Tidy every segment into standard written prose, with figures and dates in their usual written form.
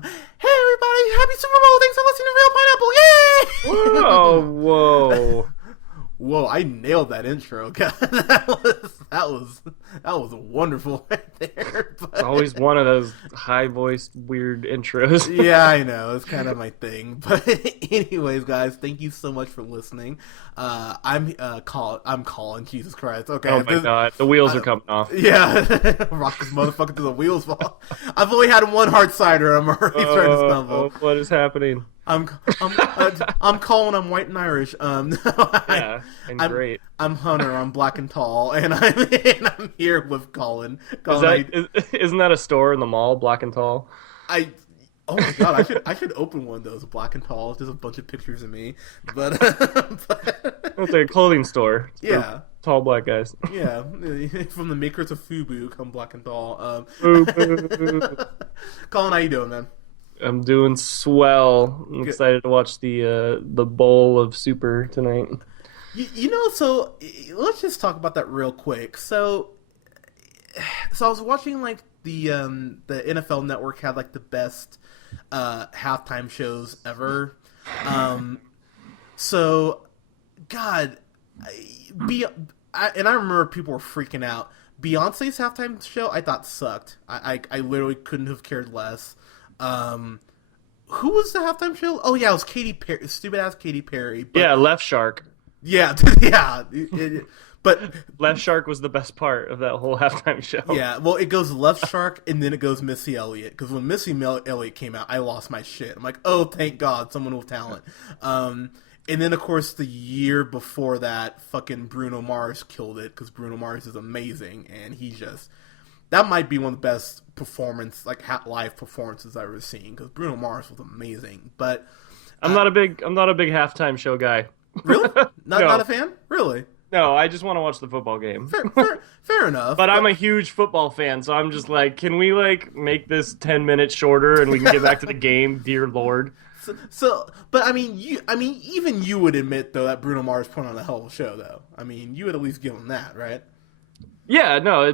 Hey everybody, happy Super Bowl! Thanks for listening to Real Pineapple! Yay! Whoa. Whoa, I nailed that intro. God, that was wonderful right there. But, It's always one of those high-voiced, weird intros. yeah, I know. It's kind of my thing. But anyways, guys, thank you so much for listening. I'm Colin. Jesus Christ. Okay. Oh my god, the wheels are coming off. Yeah, rock this motherfucker to the wheels fall. I've only had one hard cider. I'm already starting to stumble. What is happening? I'm Colin. I'm white and Irish. Yeah, and I'm great. I'm Hunter. I'm black and tall, and I'm here with Colin. Isn't that a store in the mall, Black and Tall? Oh my god, I should open one of those, black and tall. Just a bunch of pictures of me, but It's a clothing store. It's for yeah, tall black guys. yeah, from the makers of Fubu, come black and tall. Colin, how you doing, man? I'm doing swell. I'm Good. excited to watch the bowl of Super tonight. So let's just talk about that real quick. So I was watching like the NFL Network had like the best halftime shows ever. So God, and I remember people were freaking out. Beyonce's halftime show I thought sucked. I literally couldn't have cared less. Who was the halftime show? Oh yeah, it was Katy Perry, stupid ass Katy Perry. But, Yeah, Left Shark. yeah, yeah. But Left Shark was the best part of that whole halftime show. yeah, well, it goes Left Shark and then it goes Missy Elliott. Because when Missy Elliott came out, I lost my shit. I'm like, oh, thank God, someone with talent. And then, of course, the year before that, fucking Bruno Mars killed it. Because Bruno Mars is amazing. And that might be one of the best live performances I've ever seen. Because Bruno Mars was amazing. But I'm not a big halftime show guy. really? No. Not a fan? Really? No, I just want to watch the football game. Fair enough. But I'm a huge football fan, so I'm just like, can we make this 10 minutes shorter and we can get back to the game, dear Lord? But even you would admit though that Bruno Mars put on a hell of a show, though. I mean, you would at least give him that, right? Yeah, no,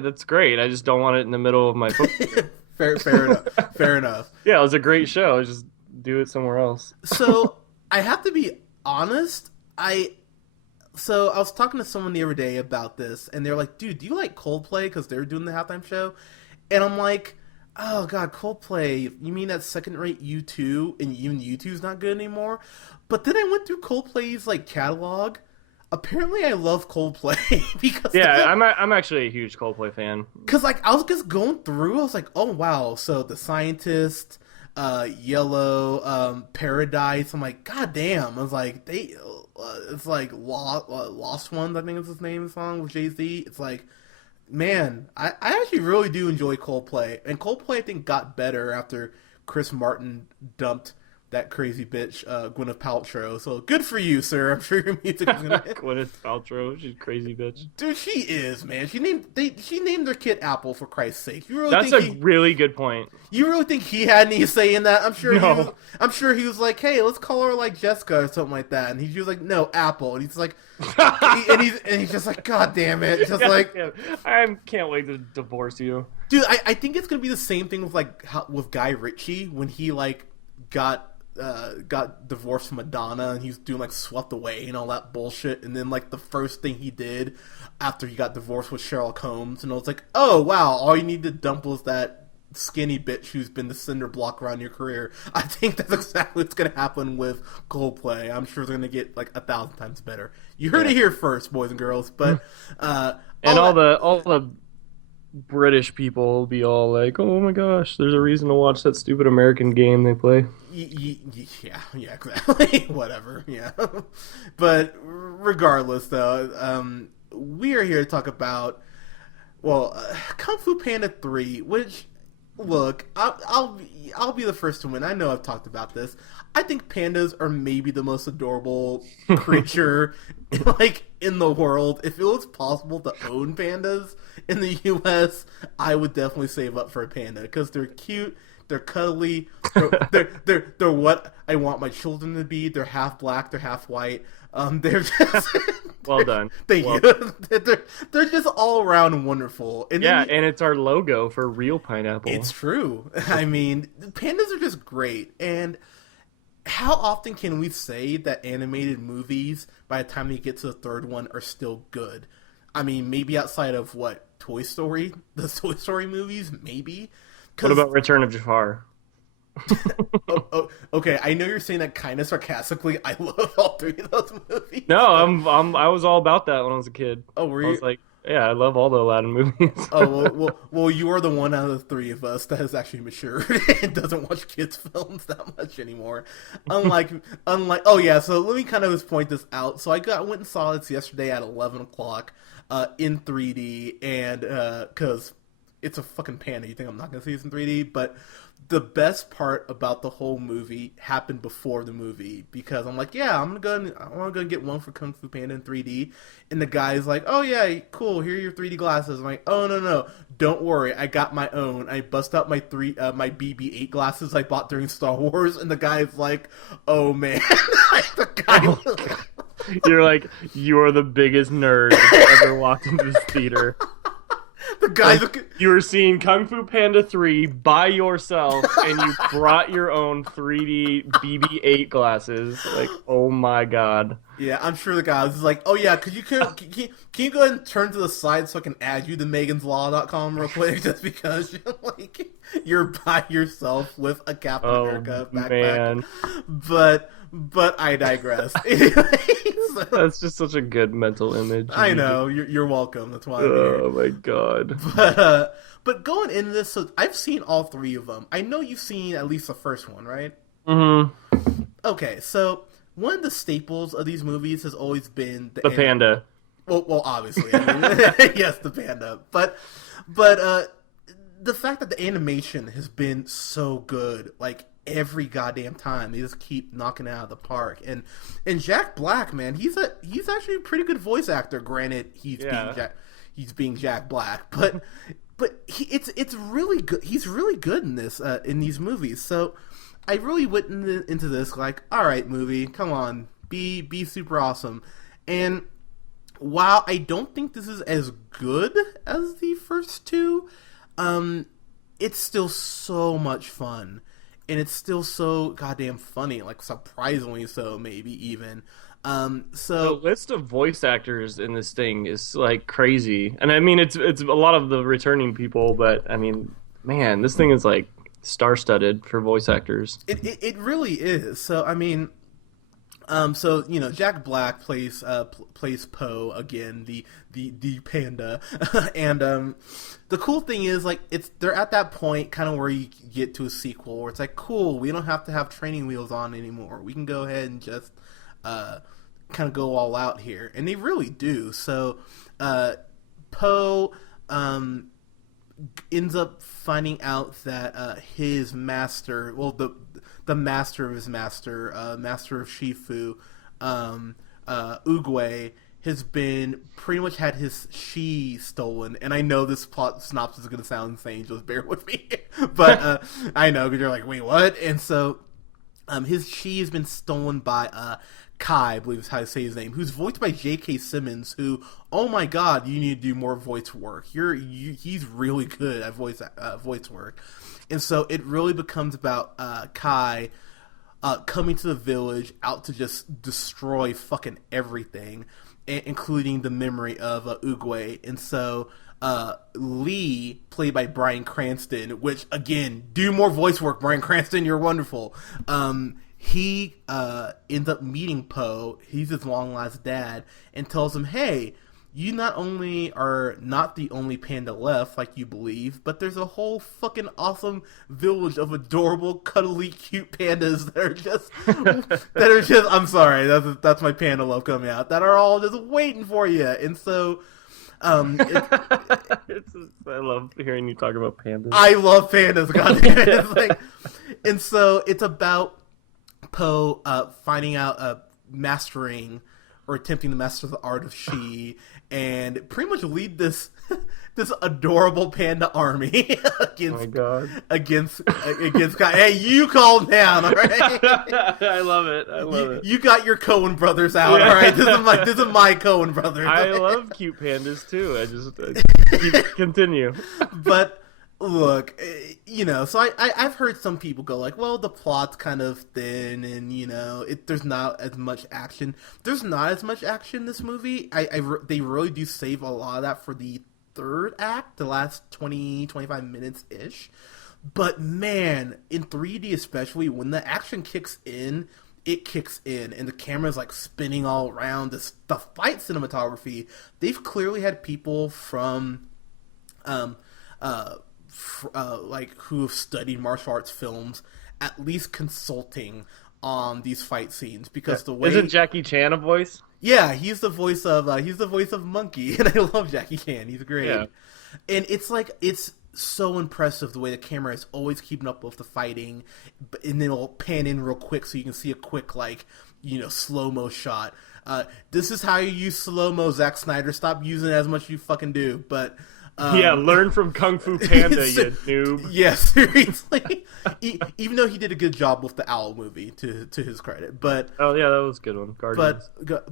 that's great. I just don't want it in the middle of my football game. Fair enough. Fair enough. Yeah, it was a great show. Just do it somewhere else. So I have to be honest. So I was talking to someone the other day about this, and they're like, "Dude, do you like Coldplay?" Because they're doing the halftime show, and I'm like, "Oh God, Coldplay? You mean that second-rate U2? And even U2's not good anymore?" But then I went through Coldplay's catalog. Apparently, I love Coldplay because I'm actually a huge Coldplay fan. Because I was just going through, I was like, "Oh wow!" So The Scientist, Yellow, Paradise. I'm like, God damn! I was like, it's like Lost Ones, I think is his name, the song with Jay-Z. It's like, man, I actually really do enjoy Coldplay. And Coldplay, I think, got better after Chris Martin dumped that crazy bitch, Gwyneth Paltrow. So good for you, sir. I'm sure your music is gonna Gwyneth Paltrow, she's a crazy bitch. Dude, she is, man. She named their kid Apple, for Christ's sake. That's a really good point. You really think he had any say in that? I'm sure No. I'm sure he was like, "Hey, let's call her like Jessica or something like that." And he was like, "No, Apple." And he's like, he's just like, "God damn it!" Just I can't wait to divorce you, dude. I think it's gonna be the same thing with Guy Ritchie when he got divorced from Madonna, and he's doing Swept Away and all that bullshit, and then the first thing he did after he got divorced was Sherlock Holmes, and I was like, oh wow, all you need to dump was that skinny bitch who's been the cinder block around your career. I think that's exactly what's gonna happen with Coldplay. I'm sure they're gonna get 1,000 times better. You heard it here first, boys and girls. But and all the British people will be all like, "Oh my gosh, there's a reason to watch that stupid American game they play." Yeah, exactly. Whatever, yeah. But regardless, though, we are here to talk about Kung Fu Panda 3, which, look, I'll be the first to win. I know I've talked about this. I think pandas are maybe the most adorable creature in the world. If it was possible to own pandas in the U.S., I would definitely save up for a panda because they're cute. They're cuddly. They're what I want my children to be. They're half black. They're half white. They're just Well done. Thank Well you. They're just all around wonderful. And yeah, and it's our logo for real pineapple. it's true. I mean, pandas are just great. And how often can we say that animated movies, by the time they get to the third one, are still good? I mean, maybe outside of what, Toy Story, the Toy Story movies, maybe. What about Return of Jafar? Okay, I know you're saying that kind of sarcastically. I love all three of those movies. No, I was all about that when I was a kid. Oh, were I you? was like, yeah, I love all the Aladdin movies. Well, you are the one out of the three of us that has actually matured and doesn't watch kids' films that much anymore. Unlike, oh yeah. So let me kind of just point this out. So I went and saw this yesterday at 11 o'clock, in 3D, and because it's a fucking panda. You think I'm not gonna see this in 3D? But the best part about the whole movie happened before the movie, because I'm like, yeah, I want to go and get one for Kung Fu Panda in 3D, and the guy's like, oh yeah, cool, here are your 3D glasses. I'm like, oh no, don't worry, I got my own. I bust out my my BB-8 glasses I bought during Star Wars, and the guy's like, oh man, the guy. You're like, you are the biggest nerd that's ever walked into this theater. The guy you were seeing Kung Fu Panda 3 by yourself, and you brought your own 3D BB-8 glasses. Like, oh my god. Yeah, I'm sure the guy was like, oh yeah, can you go ahead and turn to the side so I can add you to meganslaw.com real quick, just because you're by yourself with a Captain America backpack. Man. But I digress. That's just such a good mental image. I know, you're welcome. That's why I'm here. Oh my god. But going into this, so I've seen all three of them. I know you've seen at least the first one, right? Mm-hmm. Okay, so one of the staples of these movies has always been the panda. Well, obviously, I mean, yes, the panda. But the fact that the animation has been so good, like every goddamn time, they just keep knocking it out of the park. And Jack Black, man, he's actually a pretty good voice actor. Granted, he's being Jack Black, but it's really good. He's really good in this in these movies. So I really went into this like, all right, movie, come on, be super awesome. And while I don't think this is as good as the first two, it's still so much fun, and it's still so goddamn funny, like surprisingly so, maybe even. So the list of voice actors in this thing is like crazy, and I mean it's a lot of the returning people, but I mean, man, this thing is like star-studded for voice actors. It really is. So I mean, so you know, Jack Black plays Poe again, the panda, and the cool thing is, like, they're at that point kind of where you get to a sequel where it's like, cool, we don't have to have training wheels on anymore. We can go ahead and just kind of go all out here, and they really do. So Poe ends up finding out that his master, well, the master of his master, master of Shifu, Oogway, has been pretty much had his Shi stolen. And I know this plot synopsis is going to sound insane, just bear with me. But I know, because you're like, wait, what? And so his Shi has been stolen by Kai, I believe is how to say his name, who's voiced by J.K. Simmons, who, oh my god, you need to do more voice work. He's really good at voice work. And so it really becomes about Kai coming to the village out to just destroy fucking everything, including the memory of Oogway. And so Lee, played by Bryan Cranston, which, again, do more voice work, Bryan Cranston, you're wonderful. He ends up meeting Poe, he's his long-lost dad, and tells him, hey, you not only are not the only panda left, like you believe, but there's a whole fucking awesome village of adorable, cuddly, cute pandas that are just, I'm sorry, that's my panda love coming out, that are all just waiting for you. And so, I love hearing you talk about pandas. I love pandas, goddamn. And so it's about Poe finding out, mastering, or attempting to master the art of Shi, and pretty much lead this this adorable panda army Oh my god. against guy. Hey, you calm down, all right? I love it. I love it. You got your Coen brothers out, all right? This is my Coen brothers. I love cute pandas too. Continue. But look, so I've heard some people go like, well, the plot's kind of thin, and there's not as much action. There's not as much action in this movie. They really do save a lot of that for the third act, the last 20-25 minutes ish. But man, in 3D especially, when the action kicks in, it kicks in, and the camera's like spinning all around. The fight cinematography, they've clearly had people from like who have studied martial arts films at least consulting on these fight scenes, because the way isn't Jackie Chan a voice? Yeah, he's the voice of Monkey, and I love Jackie Chan. He's great. Yeah. And it's so impressive the way the camera is always keeping up with the fighting, and then it'll pan in real quick so you can see a quick slow-mo shot. This is how you use slow-mo, Zack Snyder. Stop using it as much as you fucking do. But learn from Kung Fu Panda, you noob. Yeah, seriously. Even though he did a good job with the Owl movie, to his credit, but oh yeah, that was a good one. Guardians.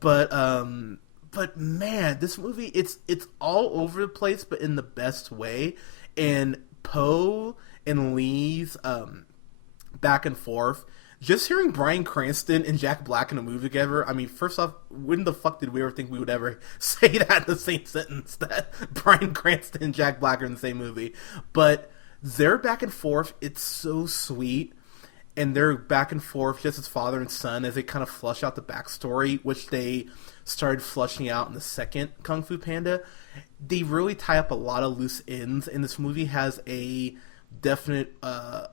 But man, this movie it's all over the place, but in the best way. And Poe and Lee's back and forth. Just hearing Bryan Cranston and Jack Black in a movie together, I mean, first off, when the fuck did we ever think we would ever say that in the same sentence, that Bryan Cranston and Jack Black are in the same movie? But their back and forth, it's so sweet, and they're back and forth just as father and son as they kind of flush out the backstory, which they started flushing out in the second Kung Fu Panda. They really tie up a lot of loose ends, and this movie has a definite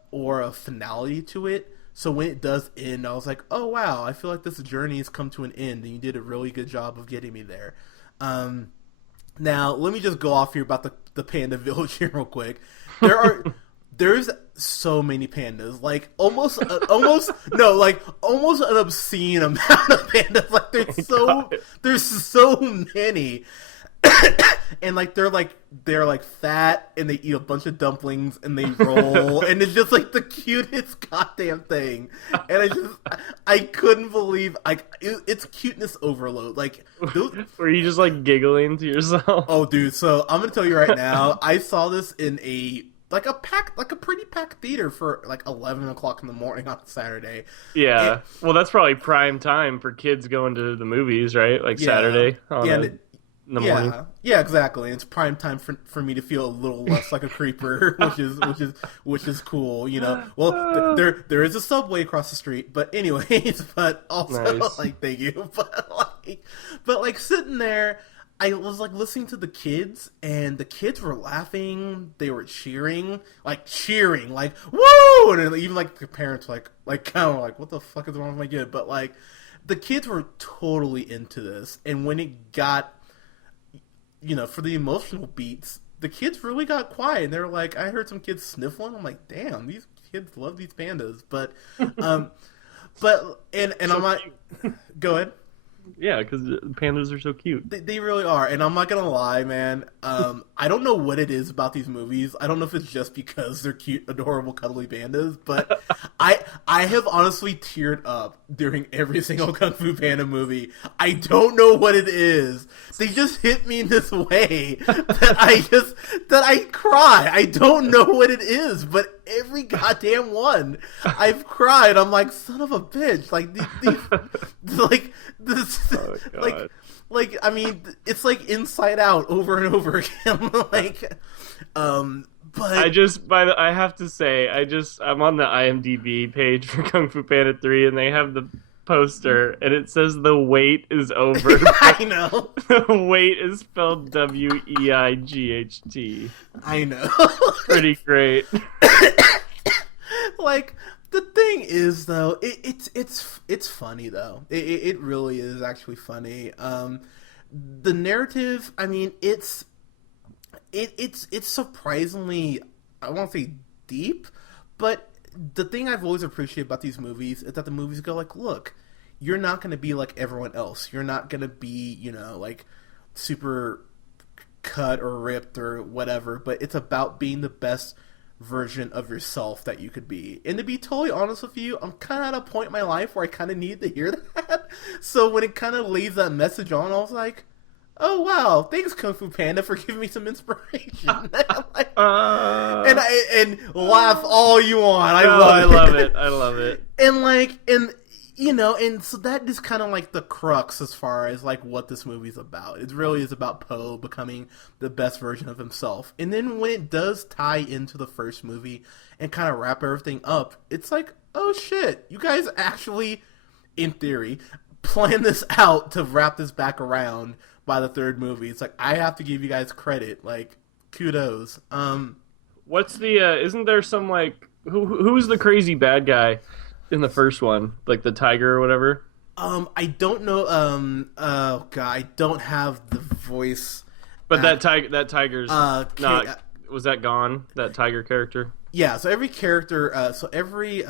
aura of finality to it. So when it does end, I was like, oh, wow, I feel like this journey has come to an end, and you did a really good job of getting me there. Now, let me just go off here about the panda village here real quick. There's so many pandas, like almost an obscene amount of pandas. Like there's so many. And they're fat, and they eat a bunch of dumplings, and they roll, and it's just like the cutest goddamn thing. And I couldn't believe it's cuteness overload. Were you just like giggling to yourself? Oh, dude! So I'm gonna tell you right now, I saw this in a pretty packed theater for 11 o'clock in the morning on Saturday. Yeah, well, that's probably prime time for kids going to the movies, right? Saturday. In the morning. Yeah, exactly. It's prime time for me to feel a little less like a creeper, which is cool, Well, there is a Subway across the street, but anyways, but also nice. Thank you. But sitting there, I was listening to the kids, and the kids were laughing, they were cheering, woo! And then even the parents kind of what the fuck is wrong with my kid? But the kids were totally into this, and when it got for the emotional beats, the kids really got quiet, and they were like, I heard some kids sniffling. I'm like, damn, these kids love these pandas. But, I'm like, go ahead. Yeah, because pandas are so cute. They really are, and I'm not gonna lie, man. I don't know what it is about these movies. I don't know if it's just because they're cute, adorable, cuddly pandas, but I have honestly teared up during every single Kung Fu Panda movie. I don't know what it is. They just hit me in this way that I cry. I don't know what it is, but every goddamn one, I've cried. I'm like, son of a bitch. I mean, it's like Inside Out over and over again. But I have to say, I'm on the IMDb page for Kung Fu Panda 3, and they have the poster, and it says the wait is over. I know. The wait is spelled WEIGHT. I know. Pretty great. The thing is, though, it's funny though. It really is actually funny. The narrative, I mean, it's surprisingly, I won't say deep, but the thing I've always appreciated about these movies is that the movies go look, you're not going to be like everyone else. You're not going to be, super cut or ripped or whatever, but it's about being the best version of yourself that you could be. And to be totally honest with you, I'm kind of at a point in my life where I kind of need to hear that. So when it kind of lays that message on, I was like, oh wow, thanks Kung Fu Panda for giving me some inspiration. Like, and laugh all you want. I love it. I love it. And like, and you know, and so that is kind of like the crux as far as like what this movie's about. It really is about Po becoming the best version of himself. And then when it does tie into the first movie and kind of wrap everything up, it's like, oh shit, you guys actually, in theory, plan this out to wrap this back around by the third movie. It's like, I have to give you guys credit. Like, kudos. What's the isn't there some like who's the crazy bad guy in the first one, like the tiger or whatever? I don't know. Oh god, I don't have the voice. But that tiger's not. Was that gone? That tiger character? Yeah. So every character. Every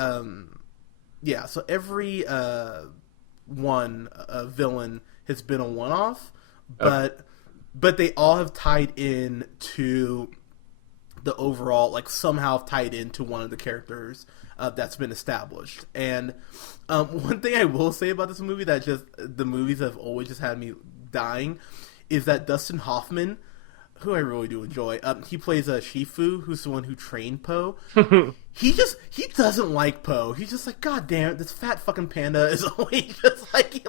one villain has been a one-off, but they all have tied in to the overall, like somehow tied into one of the characters that's been established. And one thing I will say about this movie that just the movies have always just had me dying is that Dustin Hoffman, who I really do enjoy, he plays Shifu, who's the one who trained Po. He doesn't like Po. He's just like, God damn it, this fat fucking panda is always just like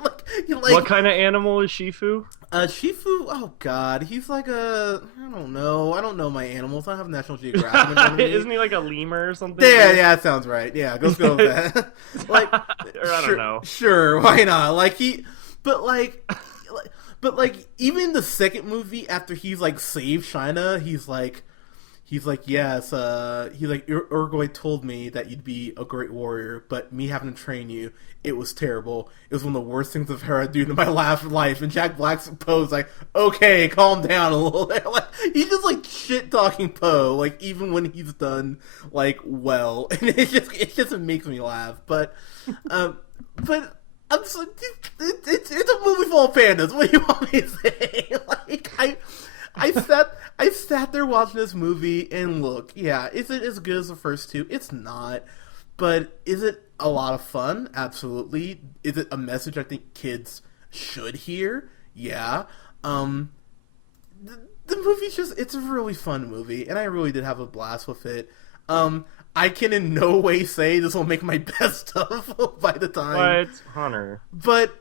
what kind of animal is Shifu? Shifu, oh god, he's like I don't know my animals. I don't have National Geographic. Isn't he like a lemur or something? Yeah, that sounds right. Yeah, let's go with that. Like, or I don't know. Sure, why not? Like But like even the second movie after he's like saved China, he's like yes, he's like Oogway told me that you'd be a great warrior, but me having to train you, it was terrible. It was one of the worst things I've ever done in my life. And Jack Black's Poe's like, okay, calm down a little bit. Like he's just like shit talking Poe, like even when he's done like well, and it just makes me laugh. But I'm just like, it's a movie full of pandas. What do you want me to say? Like, I sat there watching this movie, and look, yeah, is it as good as the first two? It's not. But is it a lot of fun? Absolutely. Is it a message I think kids should hear? Yeah. The movie's just, it's a really fun movie, and I really did have a blast with it. I can in no way say this will make my best stuff by the time. What? Hunter. But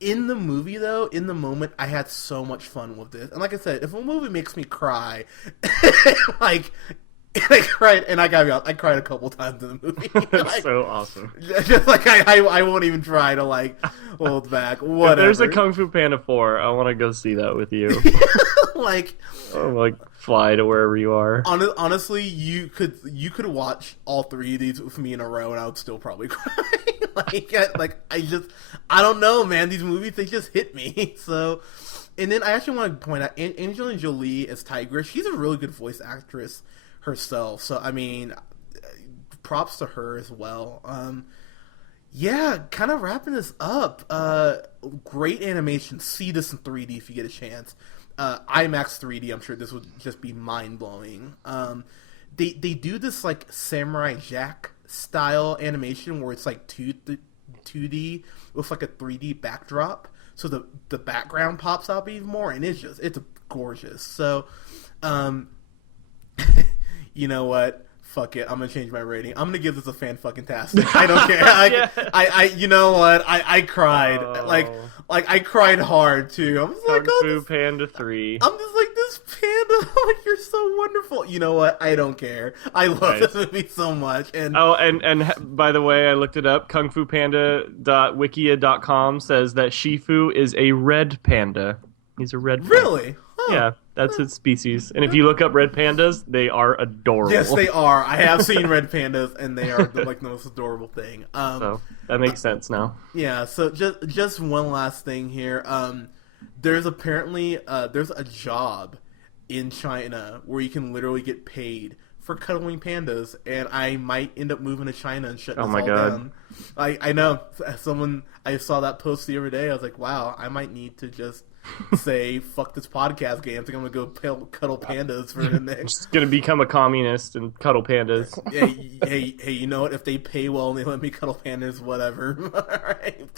in the movie though, in the moment, I had so much fun with this. And like I said, if a movie makes me cry, like, and I cried a couple times in the movie. That's like, so awesome. Just like I won't even try to like hold back. Whatever. If there's a Kung Fu Panda 4, I want to go see that with you. like fly to wherever you are. Honestly, you could watch all three of these with me in a row, and I would still probably cry. I don't know, man. These movies, they just hit me. So, and then I actually want to point out Angelina Jolie as Tigress. She's a really good voice actress herself. So, I mean, props to her as well. Yeah, kind of wrapping this up. Great animation. See this in 3D if you get a chance. IMAX 3D, I'm sure this would just be mind-blowing. They do this, like, Samurai Jack style animation where it's, like, 2D with, like, a 3D backdrop. So the background pops up even more, and it's gorgeous. So, you know what? Fuck it. I'm gonna change my rating. I'm gonna give this a fan-fucking-tastic. I don't care. I you know what? I cried. Like I cried hard too. I was like, Kung Fu Panda 3. I'm just like, this panda. Like, you're so wonderful. You know what? I don't care. I love this movie so much. And and by the way, I looked it up. KungFuPanda.wikia.com says that Shifu is a red panda. He's a red panda. Really? Huh. Yeah, that's his species. And if you look up red pandas, they are adorable. Yes, they are. I have seen red pandas, and they are like the most adorable thing. So that makes sense now. Yeah. So just one last thing here. There's apparently there's a job in China where you can literally get paid for cuddling pandas, and I might end up moving to China and shutting Oh this my all God. down. I know I saw that post the other day. I was like, wow, I might need to just say fuck this podcast game. I think I'm gonna go cuddle pandas for the next. Just gonna become a communist and cuddle pandas. Hey, you know what? If they pay well and they let me cuddle pandas, whatever. Alright,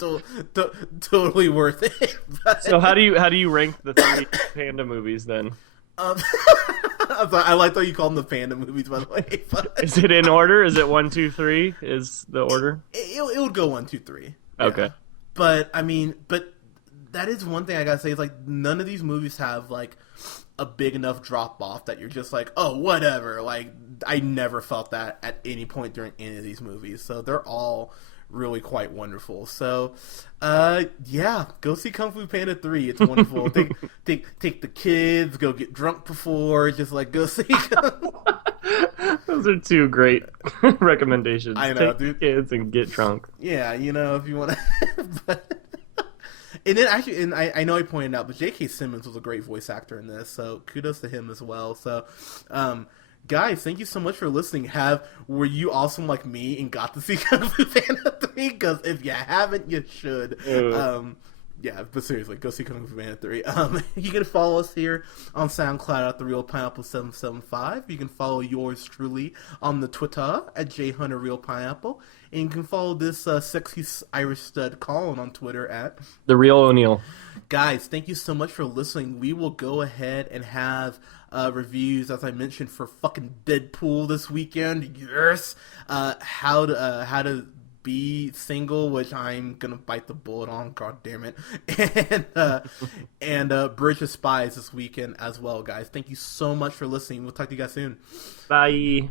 totally worth it. But, So how do you rank the 3 panda movies then? I like how you call them the panda movies, by the way. But Is it in order? Is it 1, 2, 3? Is the order? it would go 1, 2, 3. Okay. Yeah. But I mean, that is one thing I gotta say is like none of these movies have like a big enough drop off that you're just like, oh, whatever. Like I never felt that at any point during any of these movies. So they're all really quite wonderful. So yeah, go see Kung Fu Panda 3. It's wonderful. take the kids, go get drunk before, just like go see Those are 2 great recommendations. I know, Take dude. kids and get drunk. Yeah, you know, if you want to. And then actually, and I know I pointed out, but J.K. Simmons was a great voice actor in this, so kudos to him as well. So, guys, thank you so much for listening. Were you awesome like me and got to see Kung Fu Panda 3? Because if you haven't, you should. Yeah, but seriously, go see Kung Fu Panda 3. You can follow us here on SoundCloud at The Real Pineapple 775. You can follow yours truly on the Twitter at JHunterRealPineapple. And you can follow this sexy Irish stud Colin on Twitter at The Real O'Neill. Guys, thank you so much for listening. We will go ahead and have reviews, as I mentioned, for fucking Deadpool this weekend. Yes! How to be single, which I'm gonna bite the bullet on, god damn it. And Bridge of Spies this weekend as well, guys. Thank you so much for listening. We'll talk to you guys soon. Bye.